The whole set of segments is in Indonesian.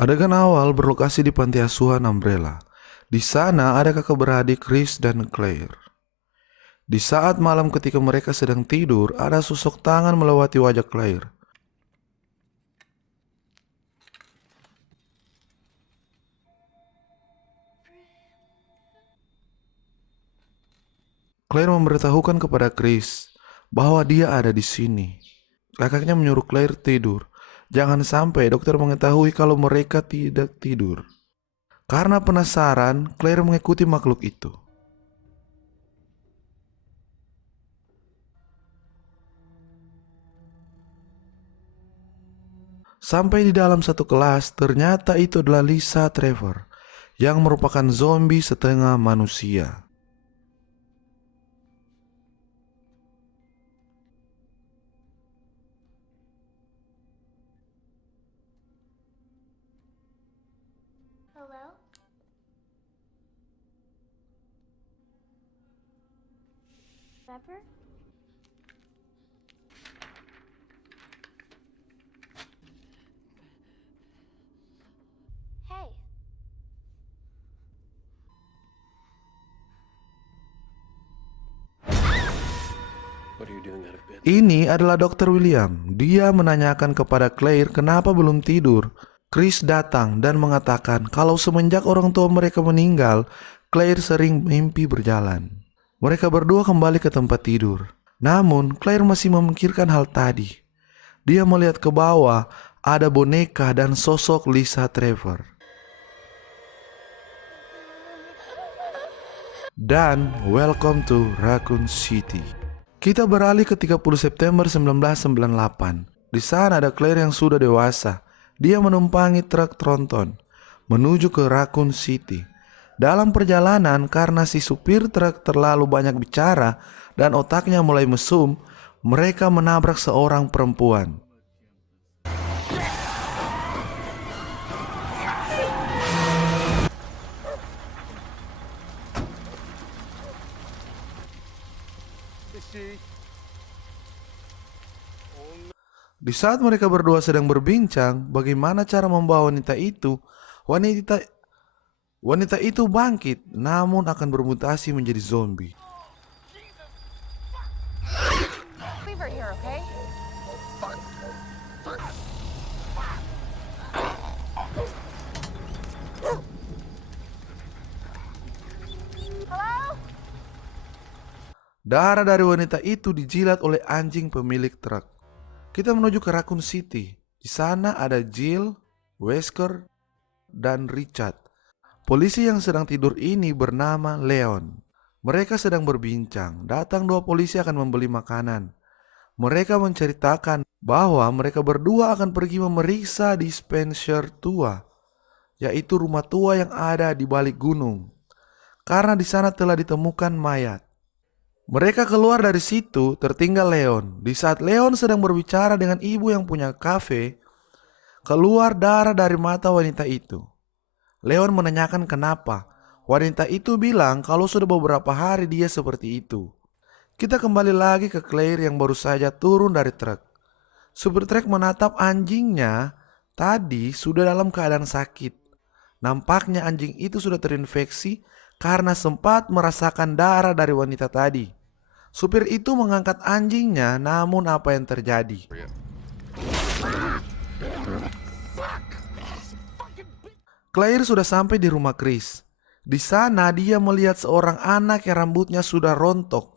Adegan awal berlokasi di panti asuhan Umbrella. Di sana ada kakak beradik Chris dan Claire. Di saat malam ketika mereka sedang tidur, ada sosok tangan melewati wajah Claire. Claire memberitahukan kepada Chris bahwa dia ada di sini. Kakaknya menyuruh Claire tidur. Jangan sampai dokter mengetahui kalau mereka tidak tidur. Karena penasaran, Claire mengikuti makhluk itu. Sampai di dalam satu kelas, ternyata itu adalah Lisa Trevor yang merupakan zombie setengah manusia. Hello? Pepper? Hey. What are you doing out of bed? Ini adalah Dr. William. Dia menanyakan kepada Claire kenapa belum tidur. Chris datang dan mengatakan kalau semenjak orang tua mereka meninggal, Claire sering mimpi berjalan. Mereka berdua kembali ke tempat tidur. Namun, Claire masih memikirkan hal tadi. Dia melihat ke bawah, ada boneka dan sosok Lisa Trevor. Dan welcome to Raccoon City. Kita beralih ke 30 September 1998. Di sana ada Claire yang sudah dewasa. Dia menumpangi truk tronton menuju ke Raccoon City. Dalam perjalanan, karena si supir truk terlalu banyak bicara dan otaknya mulai mesum, mereka menabrak seorang perempuan. Di saat mereka berdua sedang berbincang bagaimana cara membawa wanita itu, wanita wanita itu bangkit namun akan bermutasi menjadi zombie. Leave her here, okay? Hello? Darah dari wanita itu dijilat oleh anjing pemilik truk. Kita menuju ke Raccoon City. Di sana ada Jill, Wesker, dan Richard. Polisi yang sedang tidur ini bernama Leon. Mereka sedang berbincang. Datang dua polisi akan membeli makanan. Mereka menceritakan bahwa mereka berdua akan pergi memeriksa dispenser tua, yaitu rumah tua yang ada di balik gunung. Karena di sana telah ditemukan mayat. Mereka keluar dari situ, tertinggal Leon. Di saat Leon sedang berbicara dengan ibu yang punya kafe, keluar darah dari mata wanita itu. Leon menanyakan kenapa. Wanita itu bilang kalau sudah beberapa hari dia seperti itu. Kita kembali lagi ke Claire yang baru saja turun dari truk. Supir truk menatap anjingnya tadi sudah dalam keadaan sakit. Nampaknya anjing itu sudah terinfeksi karena sempat merasakan darah dari wanita tadi. Supir itu mengangkat anjingnya, namun apa yang terjadi? Claire sudah sampai di rumah Chris. Di sana dia melihat seorang anak yang rambutnya sudah rontok.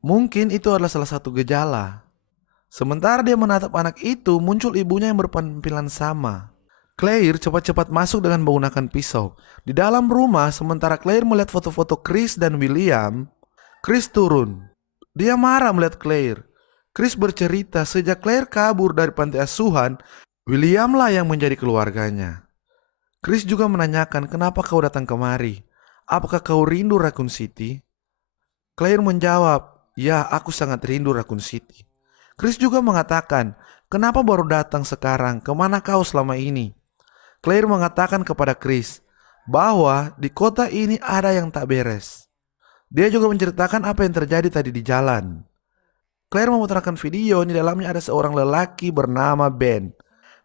Mungkin itu adalah salah satu gejala. Sementara dia menatap anak itu, muncul ibunya yang berpenampilan sama. Claire cepat-cepat masuk dengan menggunakan pisau. Di dalam rumah, sementara Claire melihat foto-foto Chris dan William, Chris turun. Dia marah melihat Claire. Chris bercerita sejak Claire kabur dari panti asuhan, Williamlah yang menjadi keluarganya. Chris juga menanyakan kenapa kau datang kemari. Apakah kau rindu Raccoon City? Claire menjawab, ya aku sangat rindu Raccoon City. Chris juga mengatakan, kenapa baru datang sekarang? Kemana kau selama ini? Claire mengatakan kepada Chris bahwa di kota ini ada yang tak beres. Dia juga menceritakan apa yang terjadi tadi di jalan. Claire memutarkan video, di dalamnya ada seorang lelaki bernama Ben.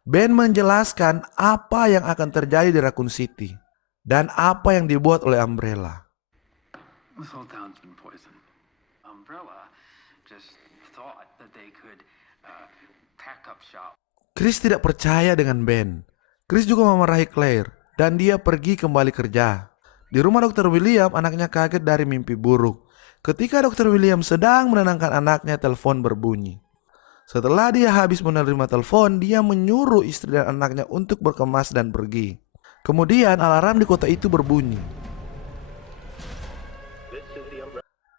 Ben menjelaskan apa yang akan terjadi di Raccoon City dan apa yang dibuat oleh Umbrella. This whole town's been poisoned. Umbrella just thought that they could pack up shop. Chris tidak percaya dengan Ben. Chris juga memarahi Claire dan dia pergi kembali kerja. Di rumah Dr. William, anaknya kaget dari mimpi buruk. Ketika Dr. William sedang menenangkan anaknya, telepon berbunyi. Setelah dia habis menerima telepon, dia menyuruh istri dan anaknya untuk berkemas dan pergi. Kemudian alarm di kota itu berbunyi.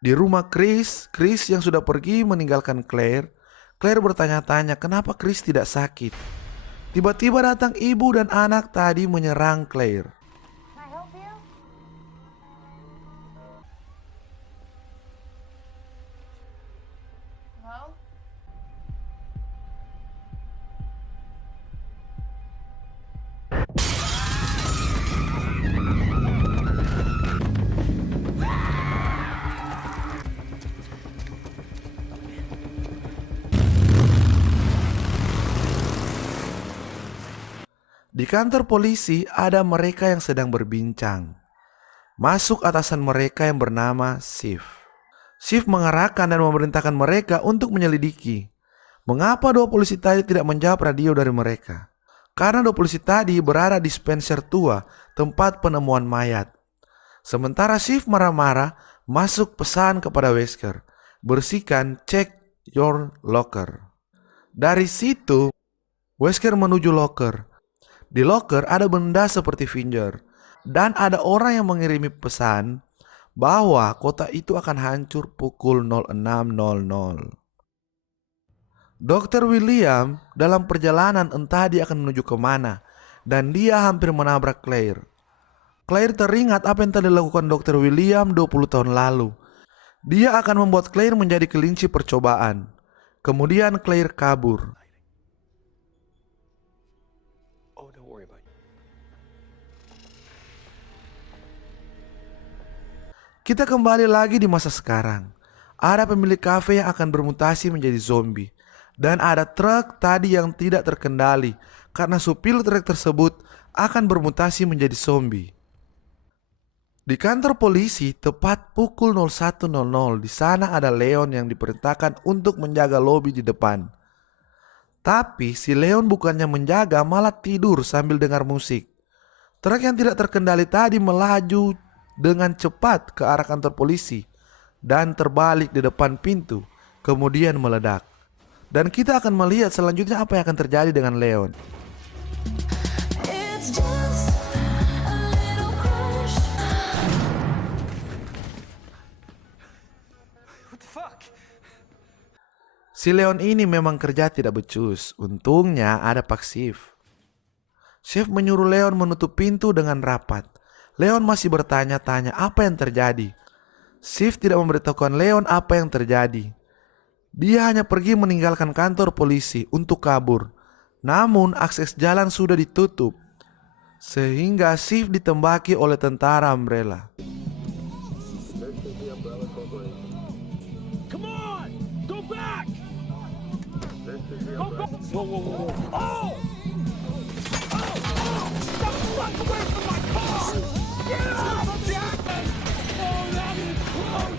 Di rumah Chris yang sudah pergi meninggalkan Claire bertanya-tanya kenapa Chris tidak sakit. Tiba-tiba datang ibu dan anak tadi menyerang Claire. Can I help you? Hello? Di kantor polisi ada mereka yang sedang berbincang. Masuk atasan mereka yang bernama Chief. Chief mengarahkan dan memerintahkan mereka untuk menyelidiki. Mengapa dua polisi tadi tidak menjawab radio dari mereka? Karena dua polisi tadi berada di Spencer tua, tempat penemuan mayat. Sementara Chief marah-marah masuk pesan kepada Wesker. Bersihkan, check your locker. Dari situ, Wesker menuju locker. Di locker ada benda seperti finger. Dan ada orang yang mengirimi pesan bahwa kota itu akan hancur pukul 06.00. Dr. William dalam perjalanan entah dia akan menuju kemana. Dan dia hampir menabrak Claire. Claire teringat apa yang telah dilakukan Dr. William 20 tahun lalu. Dia akan membuat Claire menjadi kelinci percobaan. Kemudian Claire kabur. Oh, don't worry about it. Kita kembali lagi di masa sekarang. Ada pemilik kafe yang akan bermutasi menjadi zombie. Dan ada truk tadi yang tidak terkendali karena supir truk tersebut akan bermutasi menjadi zombie. Di kantor polisi tepat pukul 01.00 di sana ada Leon yang diperintahkan untuk menjaga lobi di depan. Tapi si Leon bukannya menjaga malah tidur sambil dengar musik. Truk yang tidak terkendali tadi melaju dengan cepat ke arah kantor polisi dan terbalik di depan pintu, kemudian meledak. Dan kita akan melihat selanjutnya apa yang akan terjadi dengan Leon. It's just a little crush. What the fuck? Si Leon ini memang kerja tidak becus. Untungnya ada Pak Chief. Chief menyuruh Leon menutup pintu dengan rapat. Leon masih bertanya-tanya apa yang terjadi. Chief tidak memberitahukan Leon apa yang terjadi. Dia hanya pergi meninggalkan kantor polisi untuk kabur. Namun akses jalan sudah ditutup. Sehingga Chief ditembaki oleh tentara Umbrella. Come on! Go back! Go back! Whoa, whoa, whoa, whoa. Oh! Oh! Oh! Stop the fuck away from my car! Get off of that! Oh, that is close!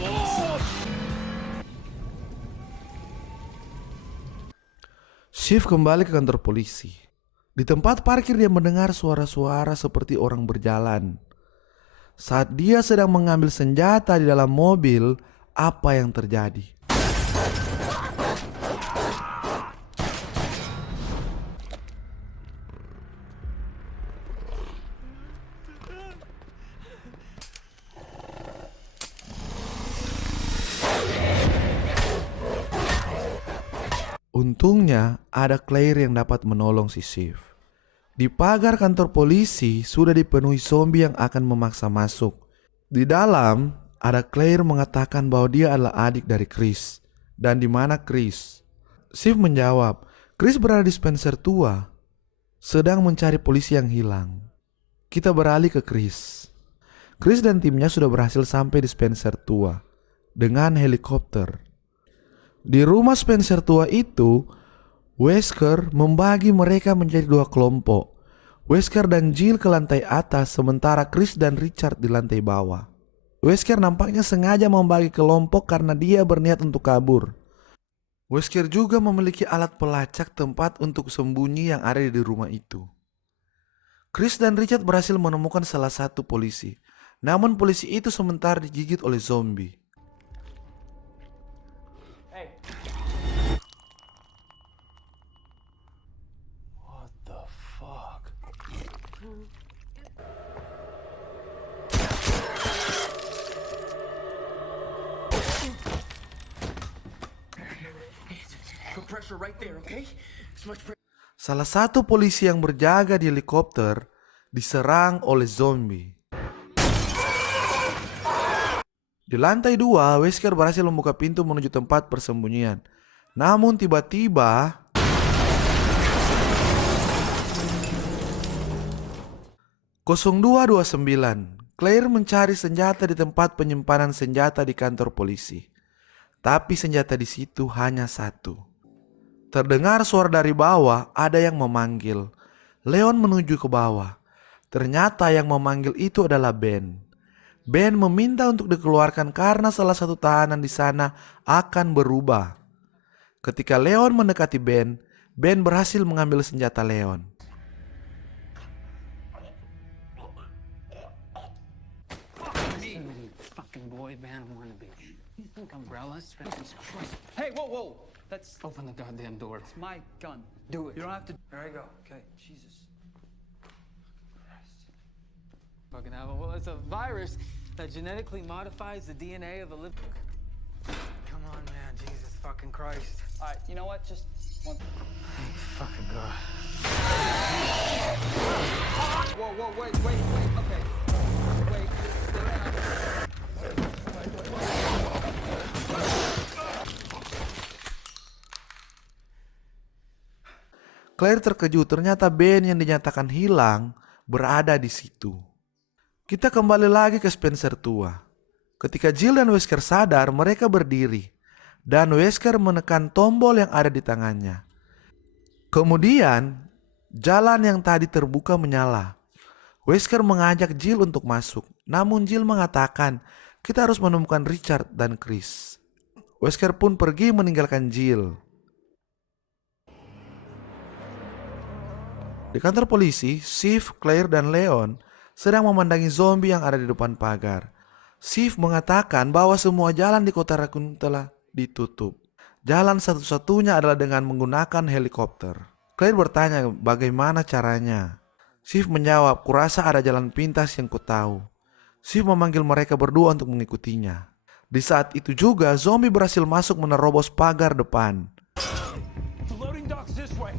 Oh! Chief kembali ke kantor polisi. Di tempat parkir dia mendengar suara-suara seperti orang berjalan. Saat dia sedang mengambil senjata di dalam mobil, apa yang terjadi? Untungnya ada Claire yang dapat menolong si Chief. Di pagar kantor polisi sudah dipenuhi zombie yang akan memaksa masuk. Di dalam ada Claire mengatakan bahwa dia adalah adik dari Chris. Dan di mana Chris? Chief menjawab, Chris berada di Spencer tua, sedang mencari polisi yang hilang. Kita beralih ke Chris. Chris dan timnya sudah berhasil sampai di Spencer tua dengan helikopter. Di rumah Spencer tua itu, Wesker membagi mereka menjadi dua kelompok. Wesker dan Jill ke lantai atas, sementara Chris dan Richard di lantai bawah. Wesker nampaknya sengaja membagi kelompok karena dia berniat untuk kabur. Wesker juga memiliki alat pelacak tempat untuk sembunyi yang ada di rumah itu. Chris dan Richard berhasil menemukan salah satu polisi. Namun polisi itu sementara digigit oleh zombie. Hey. What the fuck? Put pressure right there, okay? As much pressure. Salah satu polisi yang berjaga di helikopter diserang oleh zombie. Di lantai 2, Wesker berhasil membuka pintu menuju tempat persembunyian. Namun tiba-tiba "0229", Claire mencari senjata di tempat penyimpanan senjata di kantor polisi. Tapi senjata di situ hanya satu. Terdengar suara dari bawah, ada yang memanggil. Leon menuju ke bawah. Ternyata yang memanggil itu adalah Ben. Ben meminta untuk dikeluarkan karena salah satu tahanan di sana akan berubah. Ketika Leon mendekati Ben, Ben berhasil mengambil senjata Leon. Fucking boy band wannabe. You think umbrellas? Hey, whoa. That's Open the goddamn door. it's my gun. Do it. You don't have to. There I go. Okay. Jesus. Fucking hell. Well, it's a virus that genetically modifies the DNA of a living. Come on, man. Jesus fucking Christ. All right. You know what? Just one. Fucking God. Whoa. Wait. Okay. Wait. Stay down. Claire terkejut, ternyata Ben yang dinyatakan hilang berada di situ. Kita kembali lagi ke Spencer tua. Ketika Jill dan Wesker sadar, mereka berdiri. Dan Wesker menekan tombol yang ada di tangannya. Kemudian, jalan yang tadi terbuka menyala. Wesker mengajak Jill untuk masuk. Namun Jill mengatakan, kita harus menemukan Richard dan Chris. Wesker pun pergi meninggalkan Jill. Di kantor polisi, Sif, Claire, dan Leon sedang memandangi zombie yang ada di depan pagar. Sif mengatakan bahwa semua jalan di kota Raccoon telah ditutup. Jalan satu-satunya adalah dengan menggunakan helikopter. Claire bertanya bagaimana caranya. Sif menjawab, kurasa ada jalan pintas yang ku tahu. Sif memanggil mereka berdua untuk mengikutinya. Di saat itu juga, zombie berhasil masuk menerobos pagar depan. The loading dock's this way.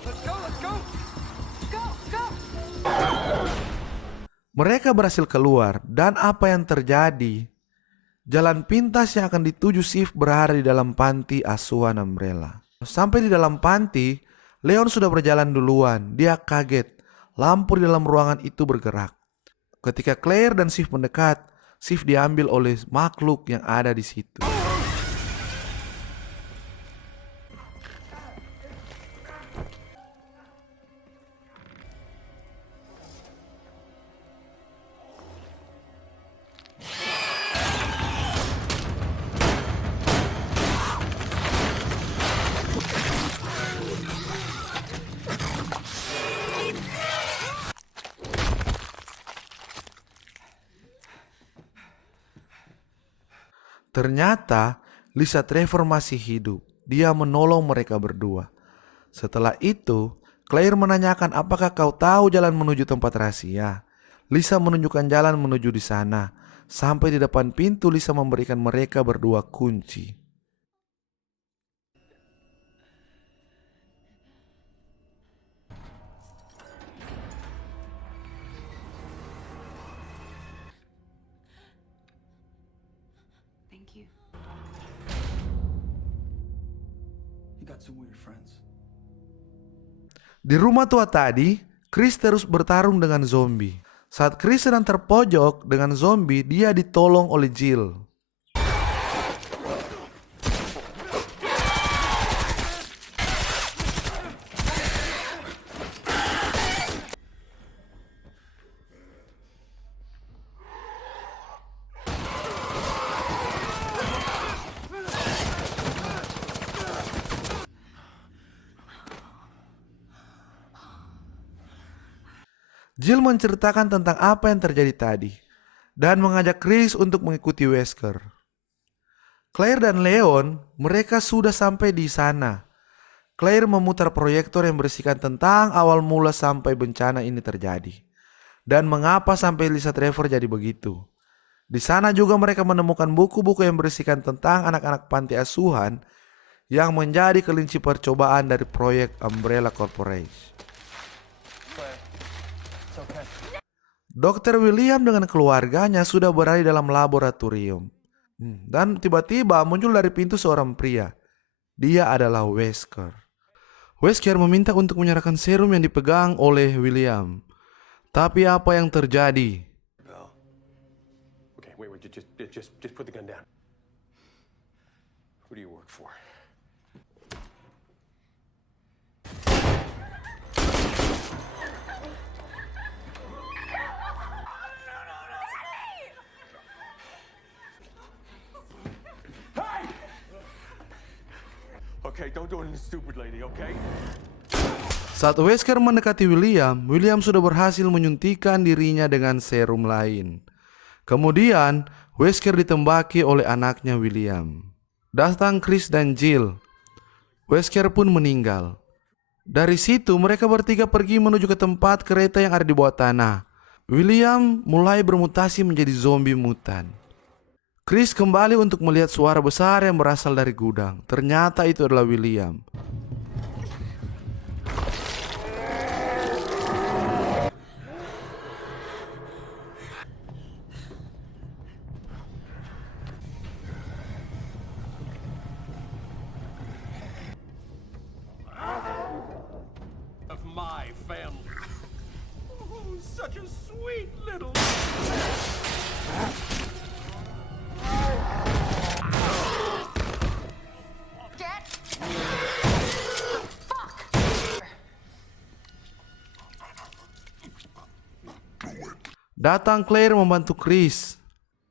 Let's go. Go. Mereka berhasil keluar, dan apa yang terjadi? Jalan pintas yang akan dituju Sif berada di dalam panti asuhan Umbrella. Sampai di dalam panti, Leon sudah berjalan duluan. Dia kaget, lampu di dalam ruangan itu bergerak. Ketika Claire dan Sif mendekat, Sif diambil oleh makhluk yang ada di situ. Ternyata Lisa Trevor masih hidup. Dia menolong mereka berdua. Setelah itu, Claire menanyakan apakah kau tahu jalan menuju tempat rahasia. Lisa menunjukkan jalan menuju di sana. Sampai di depan pintu, Lisa memberikan mereka berdua kunci. Thank you. You got some weird friends. Di rumah tua tadi, Chris terus bertarung dengan zombie. Saat Chris sedang terpojok dengan zombie, dia ditolong oleh Jill. Jill menceritakan tentang apa yang terjadi tadi dan mengajak Chris untuk mengikuti Wesker. Claire dan Leon, mereka sudah sampai di sana. Claire memutar proyektor yang berisikan tentang awal mula sampai bencana ini terjadi dan mengapa sampai Lisa Trevor jadi begitu. Di sana juga mereka menemukan buku-buku yang berisikan tentang anak-anak panti asuhan yang menjadi kelinci percobaan dari proyek Umbrella Corporation. Dr. William dengan keluarganya sudah berada dalam laboratorium. Dan tiba-tiba muncul dari pintu seorang pria. Dia adalah Wesker. Wesker meminta untuk menyerahkan serum yang dipegang oleh William. Tapi apa yang terjadi? Okay, wait, just put the gun down. Who do you work for? Okay, don't do anything stupid, lady, okay? Saat Wesker mendekati William, William sudah berhasil menyuntikkan dirinya dengan serum lain. Kemudian, Wesker ditembaki oleh anaknya William. Datang Chris dan Jill. Wesker pun meninggal. Dari situ mereka bertiga pergi menuju ke tempat kereta yang ada di bawah tanah. William mulai bermutasi menjadi zombie mutan. Chris kembali untuk melihat suara besar yang berasal dari gudang. Ternyata itu adalah William. Of my family. Oh, such a sweet little. Datang Claire membantu Chris.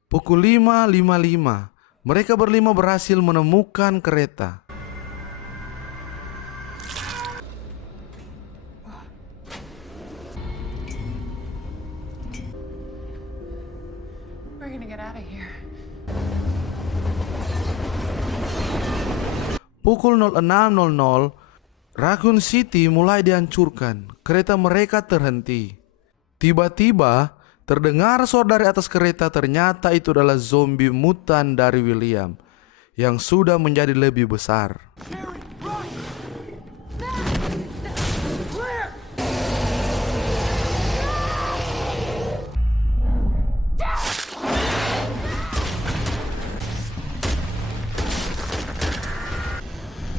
Pukul 5.55, mereka berlima berhasil menemukan kereta. We're gonna get out of here. Pukul 06.00, Raccoon City mulai dihancurkan. Kereta mereka terhenti. Tiba-tiba terdengar suara dari atas kereta. Ternyata itu adalah zombie mutan dari William yang sudah menjadi lebih besar.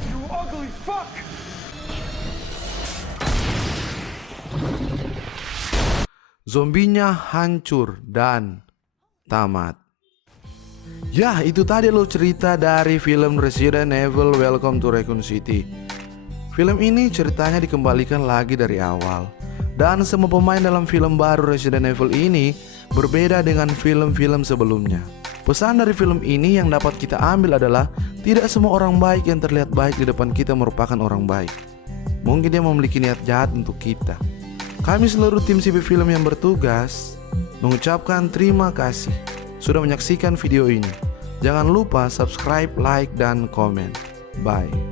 You ugly fuck! Zombinya hancur dan tamat. Ya, itu tadi lo cerita dari film Resident Evil Welcome to Raccoon City. Film ini ceritanya dikembalikan lagi dari awal. Dan semua pemain dalam film baru Resident Evil ini berbeda dengan film-film sebelumnya. Pesan dari film ini yang dapat kita ambil adalah tidak semua orang baik yang terlihat baik di depan kita merupakan orang baik. Mungkin dia memiliki niat jahat untuk kita. Kami seluruh tim CP Film yang bertugas mengucapkan terima kasih sudah menyaksikan video ini. Jangan lupa subscribe, like, dan komen. Bye.